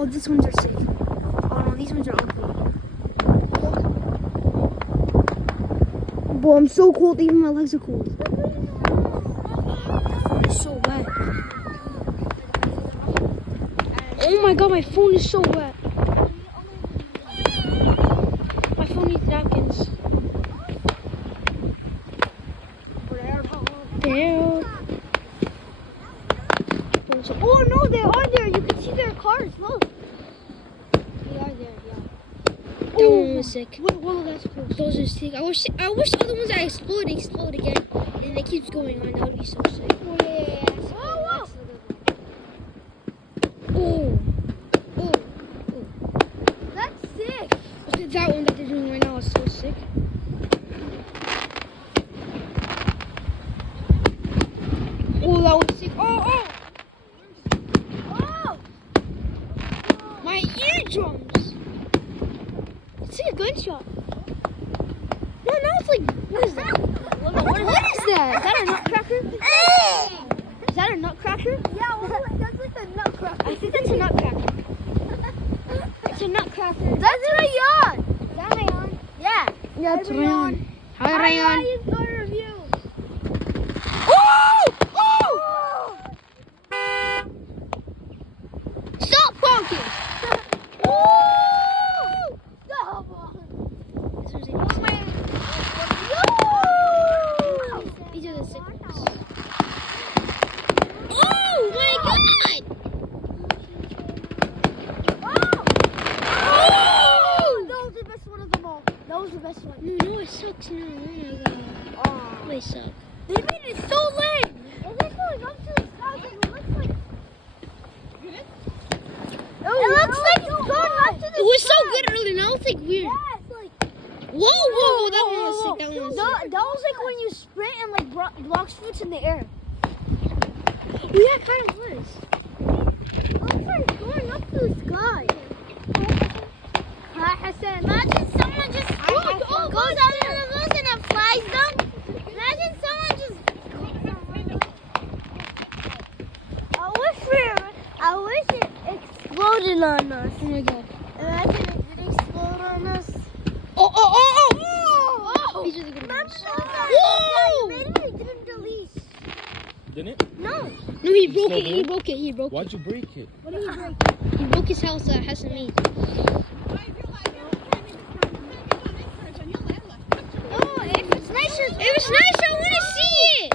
Oh, these ones are sick. Oh no, these ones are ugly. Boy, I'm so cold. Even my legs are cold. My phone is so wet. Oh my god, my phone is so wet. My phone needs napkins. There. Oh no, they are there. You can see their cars. Look. They are there, yeah. That one was sick. Whoa, that's cool. Those are sick. I wish the other ones that explode again, and it keeps going on. That would be so sick. Oh, yeah. Whoa. Oh, oh, That's sick. oh. That one that they're doing right now is so sick. Oh, that was sick. Oh. Oh. My eardrums. It's like a gunshot. No, it's like, what is that? What is that? Is that a nutcracker? Is that a nutcracker? Yeah, that's like a nutcracker. I think that's a nutcracker. It's a nutcracker. That's Rayon. Is that Rayon? Yeah. Yeah, it's Rayon. Hi, Rayon. Go review. Stop honking. Stop. This was These are the sick ones. Oh my god! That was the best one of them all. That was the best one. No, it sucks now. Oh my god. They suck. They made it so lame. Is it going up to the sky? It looks like. It looks like it's going up to the It was sky. so good earlier. Now it's like weird. Yeah, it's like. Whoa, that one was sick. That one was sick. That was like when you sprint and like blocks fruits in the air. Yeah, it kind of was. It looks like it's going up to the sky. Imagine someone just goes out of the bus and it flies them. Imagine someone just. I wish it exploded on us. Oh my god. Imagine if it exploded on us. Oh. Oh! These are the good Remember ones. those? Whoa! Yeah, you didn't delete. Didn't it? No. No, he broke Slow it. He down. broke it. He broke Why'd you break it? What did you break? it. He broke his house that has some meat. Oh, if it's nice, It was nice. I want to see it.